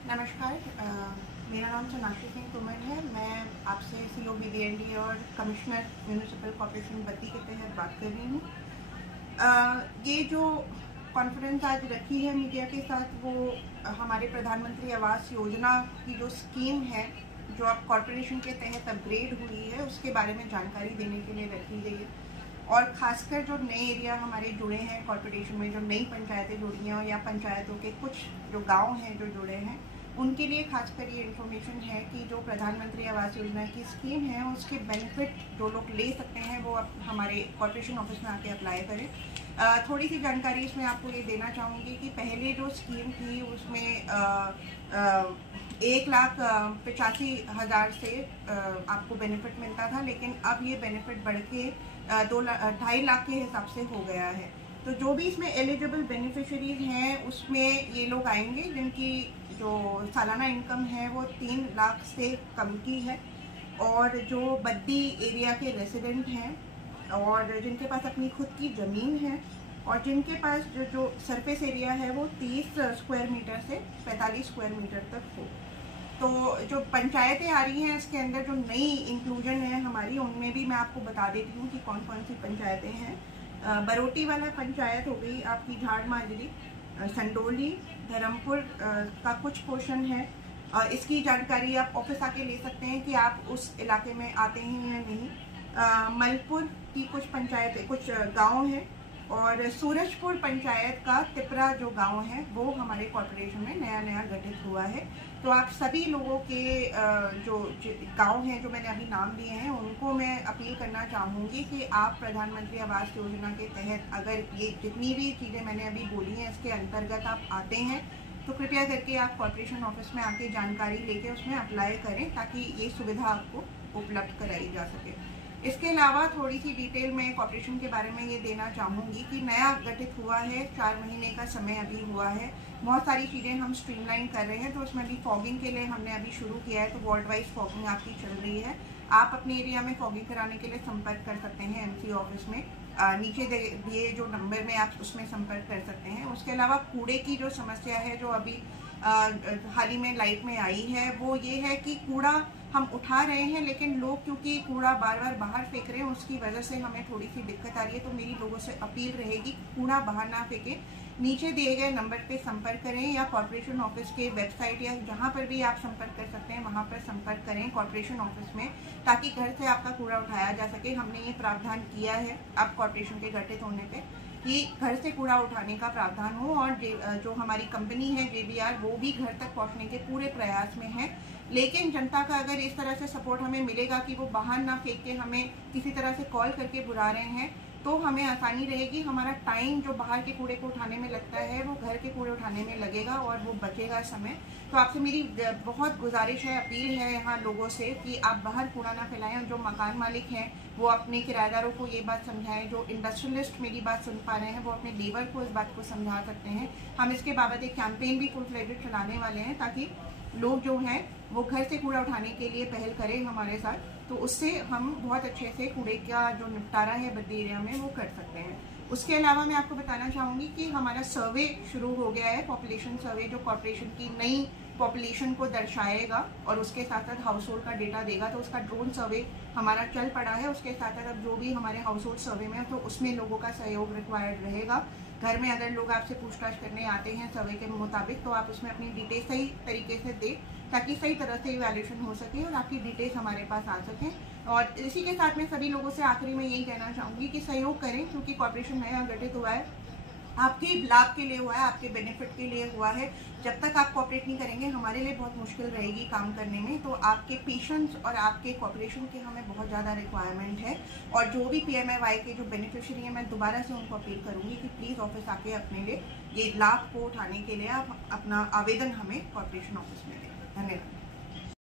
नमस्कार, मेरा नाम सोनाक्षी सिंह तोमर है। मैं आपसे सीओ BDND और कमिश्नर म्यूनिसिपल कॉर्पोरेशन बद्दी के तहत बात कर रही हूँ। ये जो कॉन्फ्रेंस आज रखी है मीडिया के साथ, वो हमारे प्रधानमंत्री आवास योजना की जो स्कीम है, जो अब कॉर्पोरेशन के तहत अपग्रेड हुई है, उसके बारे में जानकारी देने के लिए रखी गई है। और ख़ासकर जो नए एरिया हमारे जुड़े हैं कॉर्पोरेशन में, जो नई पंचायतें जुड़ी हैं या पंचायतों के कुछ जो गांव हैं जो जुड़े हैं, उनके लिए खासकर ये इन्फॉर्मेशन है कि जो प्रधानमंत्री आवास योजना की स्कीम है, उसके बेनिफिट जो लोग ले सकते हैं वो अब हमारे कॉर्पोरेशन ऑफिस में आके अप्लाई करें। थोड़ी सी जानकारी इसमें आपको ये देना चाहूँगी कि पहले जो स्कीम थी उसमें 1,85,000 से आपको बेनिफिट मिलता था, लेकिन अब ये बेनिफिट बढ़ के 2.5 लाख के हिसाब से हो गया है। तो जो भी इसमें एलिजिबल बेनिफिशरीज हैं उसमें ये लोग आएंगे जिनकी जो सालाना इनकम है वो 3 लाख से कम की है, और जो बद्दी एरिया के रेसिडेंट हैं और जिनके पास अपनी खुद की ज़मीन है और जिनके पास जो सरफेस एरिया है वो 30 स्क्वायर मीटर से 45 स्क्वायर मीटर तक हो। तो जो पंचायतें आ रही हैं इसके अंदर, जो नई इंक्लूजन है हमारी, उनमें भी मैं आपको बता देती हूँ कि कौन कौन सी पंचायतें हैं। बरोटी वाला पंचायत हो गई आपकी, झाड़ माजरी, संडोली, धर्मपुर का कुछ पोर्शन है। इसकी जानकारी आप ऑफिस आके ले सकते हैं कि आप उस इलाके में आते हैं या नहीं। मलपुर की कुछ पंचायतें, कुछ गांव हैं, और सूरजपुर पंचायत का तिपरा जो गांव है वो हमारे कॉर्पोरेशन में नया गठित हुआ है। तो आप सभी लोगों के जो गांव हैं जो मैंने अभी नाम लिए हैं, उनको मैं अपील करना चाहूँगी कि आप प्रधानमंत्री आवास योजना के तहत अगर ये जितनी भी चीज़ें मैंने अभी बोली हैं इसके अंतर्गत आप आते हैं, तो कृपया करके आप कॉर्पोरेशन ऑफिस में आके जानकारी लेके उसमें अप्लाई करें ताकि ये सुविधा आपको उपलब्ध कराई जा सके। इसके अलावा थोड़ी सी डिटेल में कॉर्पोरेशन के बारे में ये देना चाहूँगी कि नया गठित हुआ है, 4 महीने का समय अभी हुआ है। बहुत सारी चीज़ें हम स्ट्रीमलाइन कर रहे हैं, तो उसमें भी फॉगिंग के लिए हमने अभी शुरू किया है, तो वार्ड वाइज फॉगिंग आपकी चल रही है। आप अपने एरिया में फॉगिंग कराने के लिए संपर्क कर सकते हैं MC ऑफिस में, नीचे दिए जो नंबर में आप उसमें संपर्क कर सकते हैं। उसके अलावा कूड़े की जो समस्या है जो अभी हाल ही में लाइट में आई है, वो ये है कि कूड़ा हम उठा रहे हैं, लेकिन लोग क्योंकि कूड़ा बार बार बाहर फेंक रहे हैं, उसकी वजह से हमें थोड़ी सी दिक्कत आ रही है। तो मेरी लोगों से अपील रहेगी, कूड़ा बाहर ना फेंकें, नीचे दिए गए नंबर पे संपर्क करें या कॉर्पोरेशन ऑफिस के वेबसाइट या जहाँ पर भी आप संपर्क कर सकते हैं वहाँ पर संपर्क करें कॉर्पोरेशन ऑफिस में, ताकि घर से आपका कूड़ा उठाया जा सके। हमने ये प्रावधान किया है अब कॉर्पोरेशन के गठित होने पे कि घर से कूड़ा उठाने का प्रावधान हो, और जो हमारी कंपनी है JBR, वो भी घर तक पहुंचने के पूरे प्रयास में है। लेकिन जनता का अगर इस तरह से सपोर्ट हमें मिलेगा कि वो बाहर ना फेंक के हमें किसी तरह से कॉल करके बुला रहे हैं, तो हमें आसानी रहेगी। हमारा टाइम जो बाहर के कूड़े को उठाने में लगता है वो घर के कूड़े उठाने में लगेगा और वो बचेगा समय। तो आपसे मेरी बहुत गुजारिश है, अपील है यहाँ लोगों से कि आप बाहर कूड़ा ना फैलाएं। जो मकान मालिक हैं वो अपने किराएदारों को ये बात समझाएं, जो इंडस्ट्रियलिस्ट मेरी बात सुन पा रहे हैं वो अपने लेबर को इस बात को समझा सकते हैं। हम इसके बाबत एक कैंपेन भी फुल फ्लेजेड चलाने वाले हैं ताकि लोग जो हैं वो घर से कूड़ा उठाने के लिए पहल करें हमारे साथ, तो उससे हम बहुत अच्छे से कूड़े का जो निपटारा है बद्दी एरिया में वो कर सकते हैं। उसके अलावा मैं आपको बताना चाहूँगी कि हमारा सर्वे शुरू हो गया है, पॉपुलेशन सर्वे, जो कॉर्पोरेशन की नई पॉपुलेशन को दर्शाएगा और उसके साथ साथ हाउस होल्ड का डेटा देगा। तो उसका ड्रोन सर्वे हमारा चल पड़ा है। उसके साथ साथ अब जो भी हमारे हाउस होल्ड सर्वे में, तो उसमें लोगों का सहयोग रिक्वायर्ड रहेगा। घर में अगर लोग आपसे पूछताछ करने आते हैं सर्वे के मुताबिक, तो आप उसमें अपनी डिटेल सही तरीके से दें ताकि सही तरह से इवैल्यूएशन हो सके और आपकी डिटेल्स हमारे पास आ सकें। और इसी के साथ मैं सभी लोगों से आखिरी में यही कहना चाहूँगी कि सहयोग करें, क्योंकि कॉर्पोरेशन नया गठित हुआ है, आपके लाभ के लिए हुआ है, आपके बेनिफिट के लिए हुआ है। जब तक आप कोऑपरेट नहीं करेंगे हमारे लिए बहुत मुश्किल रहेगी काम करने में। तो आपके पेशेंस और आपके कोऑपरेशन की हमें बहुत ज़्यादा रिक्वायरमेंट है। और जो भी PMAY के जो बेनिफिशियरी हैं, मैं दोबारा से उनको अपील करूँगी कि प्लीज़ ऑफिस आके अपने लिए ये लाभ को उठाने के लिए आप अपना आवेदन हमें कॉर्पोरेशन ऑफिस में दें। धन्यवाद।